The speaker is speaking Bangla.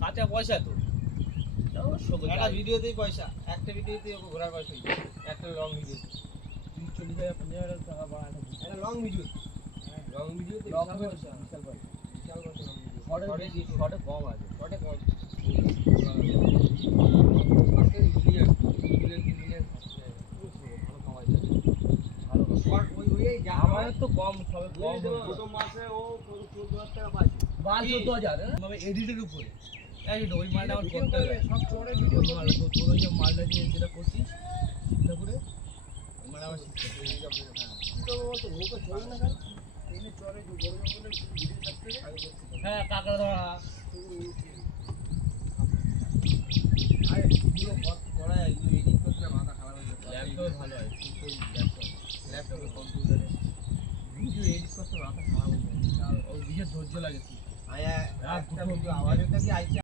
কাঁচা পয়সা তো একটা ভিডিওতেই পয়সা, একটা ভিডিওতেই ওকে ঘোরার পয়সা, একটা লং ভিডিও 40,000 50,000 টাকা বাড়ানো একটা লং ভিডিও, লং ভিডিওতে বিশাল পয়সা, বিশাল পয়সা, বিশাল পয়সা লং ভিডিও। শর্টে কম আছে। শর্টে কম। আমাদের তো কম সবে কম প্রথম মাসে ও 14,000 টাকা পাইছে। 12-14,000 এডিটের উপরে এডিট ওই মালটা আমার করতে হবে সব চড়ে ভিডিও মাল তোর ওই যে মালটা দিয়ে যেটা করছিস সেটা করে ওই মালটা আমার শিখতে হবে। হ্যাঁ কাঁকড়া ধরা আরে ভিডিও করা এডিট করতে মাথা খারাপ হয়ে যাচ্ছে। ল্যাপটপ ভালো হয় ল্যাপটপে কম্পিউটারে ভিডিও এডিট করতে মাথা খারাপ হয়ে যাচ্ছে। ও বিশেষ ধৈর্য লাগে আয়া একটা ভিডিও আওয়াজটা কি আইছে